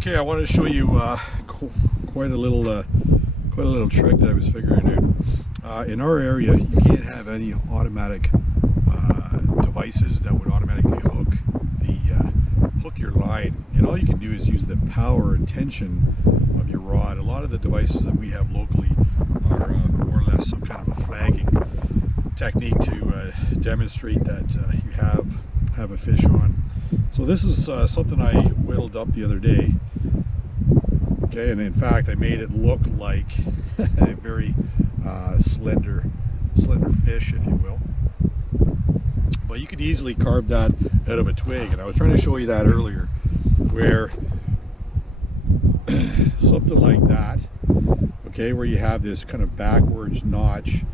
Okay, I wanted to show you quite a little trick that I was figuring out. In our area, you can't have any automatic devices that would automatically hook your line, and all you can do is use the power and tension of your rod. A lot of the devices that we have locally are more or less some kind of a flagging technique to demonstrate that you have a fish on. So this is something I whittled up the other day. Okay, and in fact I made it look like a very slender fish, if you will. But you could easily carve that out of a twig, and I was trying to show you that earlier, where something like that, okay, where you have this kind of backwards notch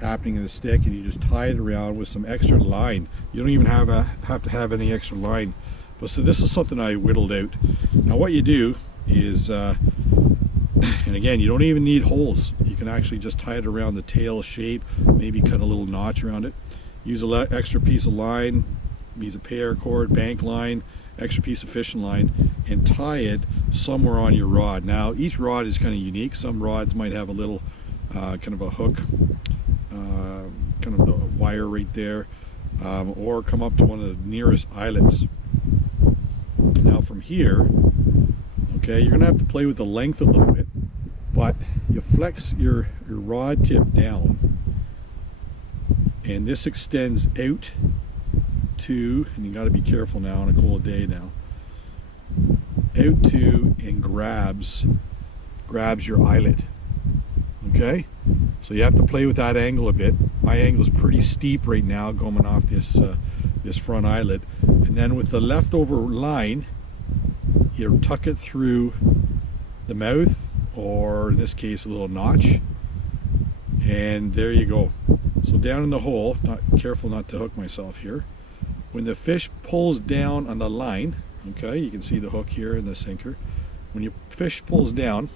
happening in the stick, and you just tie it around with some extra line. You don't even have to have any extra line. But so this is something I whittled out. Now what you do is, and again, you don't even need holes. You can actually just tie it around the tail shape, maybe cut a little notch around it. Use an extra piece of line, use a paracord, bank line, extra piece of fishing line, and tie it somewhere on your rod. Now each rod is kind of unique. Some rods might have a little kind of a hook, kind of the wire right there, or come up to one of the nearest eyelets. Now from here, okay, you're gonna have to play with the length a little bit, but you flex your rod tip down, and this extends out to, and you got to be careful now on a cold day now, out to and grabs your eyelet. Okay, so you have to play with that angle a bit. My angle is pretty steep right now going off this front eyelet, and then with the leftover line you tuck it through the mouth, or in this case a little notch, and there you go. So down in the hole, careful not to hook myself here. When the fish pulls down on the line, okay, you can see the hook here in the sinker. When your fish pulls down,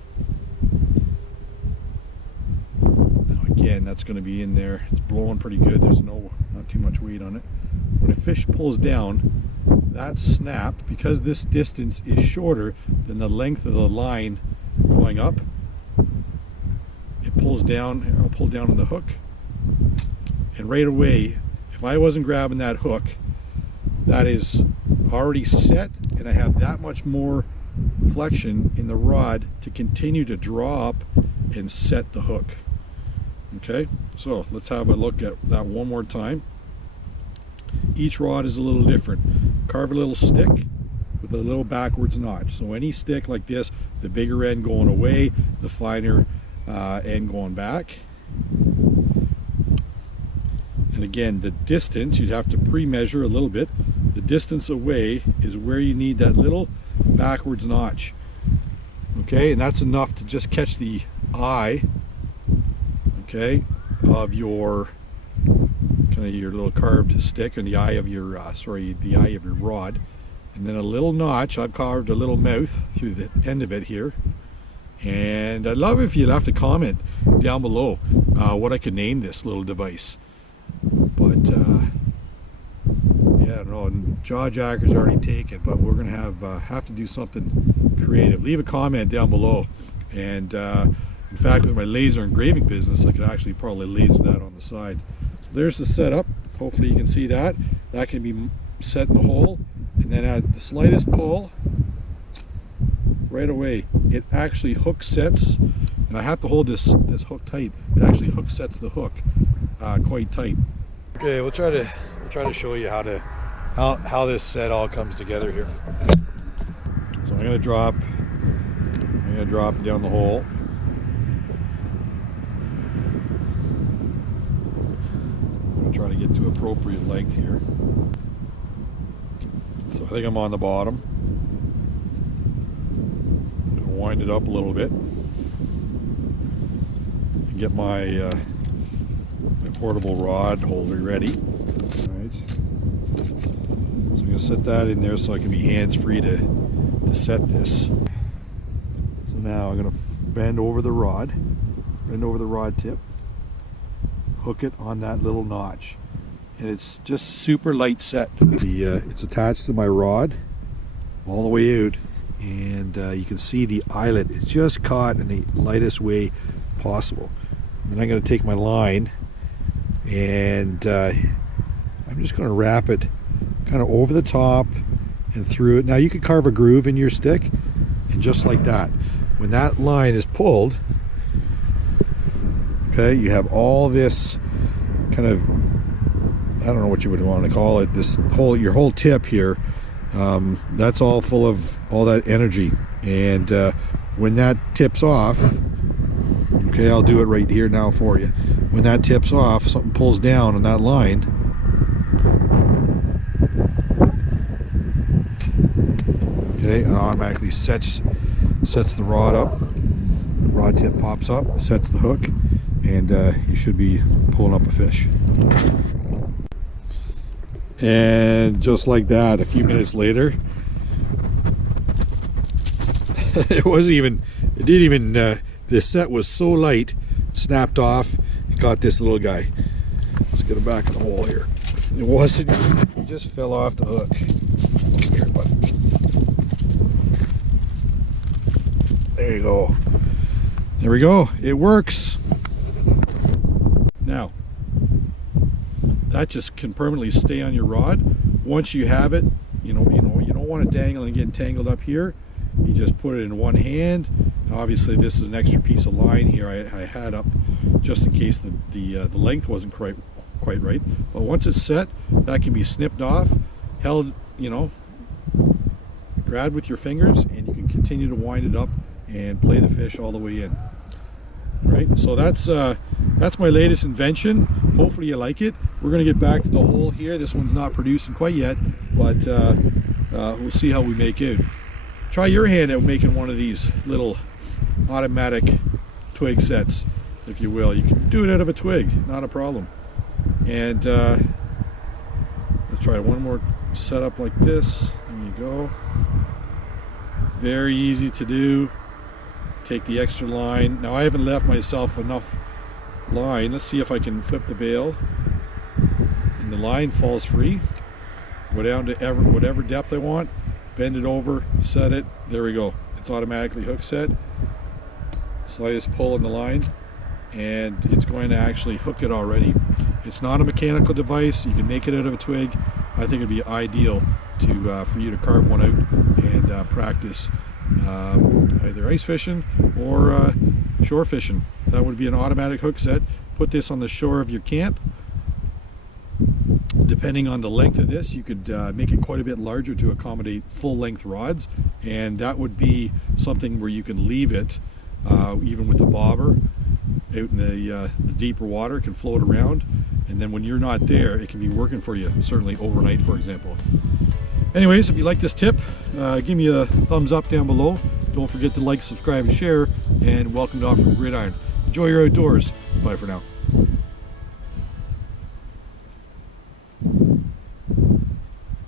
now again, that's going to be in there. It's blowing pretty good. There's not too much weight on it. When a fish pulls down, that snap, because this distance is shorter than the length of the line going up, it pulls down. I'll pull down on the hook, and right away, if I wasn't grabbing that hook, that is already set, and I have that much more flexion in the rod to continue to draw up and set the hook. Okay, so let's have a look at that one more time. Each rod is a little different. Carve a little stick with a little backwards notch. So any stick like this, the bigger end going away, the finer end going back. And again, the distance, you'd have to pre-measure a little bit. The distance away is where you need that little backwards notch. Okay, and that's enough to just catch the eye, okay, of your kind of your little carved stick, and the eye of your the eye of your rod, and then a little notch. I've carved a little mouth through the end of it here, and I'd love if you left a comment down below what I could name this little device. But yeah, no, jaw jacker's already taken, but we're gonna have to do something creative. Leave a comment down below, and in fact, with my laser engraving business, I could actually probably laser that on the side. So there's the setup. Hopefully you can see that. That can be set in the hole, and then at the slightest pull, right away, it actually hook sets. And I have to hold this hook tight. It actually hook sets the hook quite tight. Okay, we'll try to show you how this set all comes together here. So I'm gonna drop it down the hole. Try to get to appropriate length here. So I think I'm on the bottom. I'm going to wind it up a little bit and get my portable rod holder ready. All right. So I'm going to set that in there so I can be hands-free to set this. So now I'm going to bend over the rod tip. Hook it on that little notch, and it's just super light set. It's attached to my rod all the way out and you can see the eyelet is just caught in the lightest way possible. And then I'm going to take my line and I'm just going to wrap it kind of over the top and through it. Now you could carve a groove in your stick, and just like that, when that line is pulled, okay, you have all this kind of, I don't know what you would want to call it, this whole, your whole tip here, that's all full of all that energy. And when that tips off, okay, I'll do it right here now for you. When that tips off, something pulls down on that line, okay, and automatically sets the rod up. Rod tip pops up, sets the hook, and you should be pulling up a fish. And just like that, a few minutes later, the set was so light, snapped off, it got this little guy. Let's get him back in the hole here. It wasn't, it just fell off the hook. Come here, bud. There you go. There we go. It works. Now, that just can permanently stay on your rod. Once you have it, you don't want it dangling and getting tangled up here. You just put it in one hand. Obviously, this is an extra piece of line here I had up just in case the length wasn't quite right. But once it's set, that can be snipped off, held, grabbed with your fingers, and you can continue to wind it up and play the fish all the way in. Right, so that's my latest invention. Hopefully you like it. We're going to get back to the hole here. This one's not producing quite yet, but we'll see how we make it. Try your hand at making one of these little automatic twig sets, if you will. You can do it out of a twig, not a problem. And let's try one more setup like this. There you go. Very easy to do. Take the extra line. Now I haven't left myself enough line. Let's see if I can flip the bail. And the line falls free. Go down to whatever depth I want. Bend it over, set it. There we go. It's automatically hook set. Slightest pull in the line, and it's going to actually hook it already. It's not a mechanical device. You can make it out of a twig. I think it'd be ideal for you to carve one out and practice either ice fishing or shore fishing. That would be an automatic hook set. Put this on the shore of your camp. Depending on the length of this, you could make it quite a bit larger to accommodate full-length rods, and that would be something where you can leave it even with the bobber out in the deeper water. It can float around, and then when you're not there, it can be working for you, certainly overnight, for example. Anyways, if you like this tip, give me a thumbs up down below. Don't forget to like, subscribe, and share, and welcome to Off the Gridiron. Enjoy your outdoors. Bye for now.